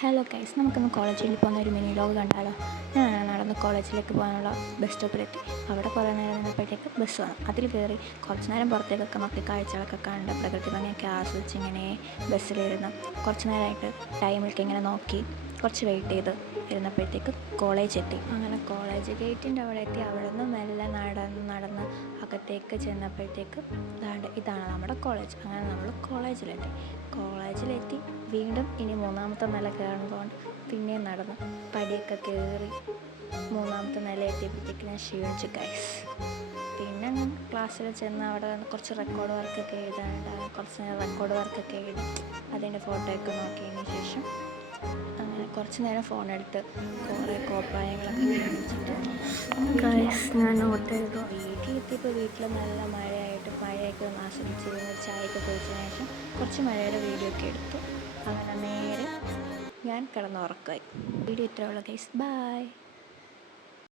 Hello guys, നമുക്കൊന്ന് കോളേജിൽ പോകുന്ന ഒരു മിനി വ്ലോഗ് കണ്ടാലോ. ഞാൻ നടന്ന് കോളേജിലേക്ക് പോകാനുള്ള ബസ് സ്റ്റോപ്പിലെത്തി. അവിടെ കുറേ നേരം നിന്നപ്പോഴത്തേക്ക് ബസ് വന്നു. അതിൽ കയറി കുറച്ച് നേരം പുറത്തേക്കൊക്കെ നോക്കി കാഴ്ചകളൊക്കെ കണ്ട് പ്രകൃതി ഭംഗിയൊക്കെ ആസ്വദിച്ച് ഇങ്ങനെ ബസ്സിലിരുന്ന് കുറച്ച് നേരമായിട്ട് ടൈമിലേക്ക് ഇങ്ങനെ നോക്കി കുറച്ച് വെയിറ്റ് ചെയ്ത് ഇരുന്നപ്പോഴത്തേക്ക് കോളേജ് എത്തി. അങ്ങനെ കോളേജ് ഗേറ്റിൻ്റെ അവിടെ എത്തി. അവിടെ നിന്ന് മെല്ലെ നടന്ന് അകത്തേക്ക് ചെന്നപ്പോഴത്തേക്ക് ഇതാണ് നമ്മുടെ കോളേജ്. അങ്ങനെ നമ്മൾ കോളേജിലെത്തി വീണ്ടും ഇനി മൂന്നാമത്തെ നില കയറുന്നതുകൊണ്ട് പിന്നെയും നടന്ന് പടിയൊക്കെ കയറി മൂന്നാമത്തെ നില എത്തിയപ്പോഴത്തേക്ക് ഞാൻ ക്ഷീണിച്ചു ഗൈസ്. പിന്നെ ഞാൻ ക്ലാസ്സിൽ ചെന്ന് അവിടെ കുറച്ച് റെക്കോർഡ് വർക്കൊക്കെ എഴുതാനുണ്ട്. കുറച്ച് നേരം റെക്കോർഡ് വർക്കൊക്കെ എഴുതി അതിൻ്റെ ഫോട്ടോയൊക്കെ നോക്കിയതിന് ശേഷം അങ്ങനെ കുറച്ച് നേരം ഫോണെടുത്ത് കുറേ കോപ്പായങ്ങളൊക്കെ കാണിച്ചിട്ട് ഗൈസ് ഞാൻ നോട്ട് ചെയ്തു. വീട്ടിലെത്തിയപ്പോൾ വീട്ടിൽ നല്ല മഴയൊക്കെ ഒന്ന് ആസ്വദിച്ച് ചായയൊക്കെ കുടിച്ചതിന് ശേഷം കുറച്ച് മഴയുടെ വീഡിയോ ഒക്കെ എടുത്തു. അങ്ങനെ നേരെ ഞാൻ കിടന്നുറക്കമായി. വീഡിയോ ഇത്രയുള്ള ഗൈസ്, ബൈ.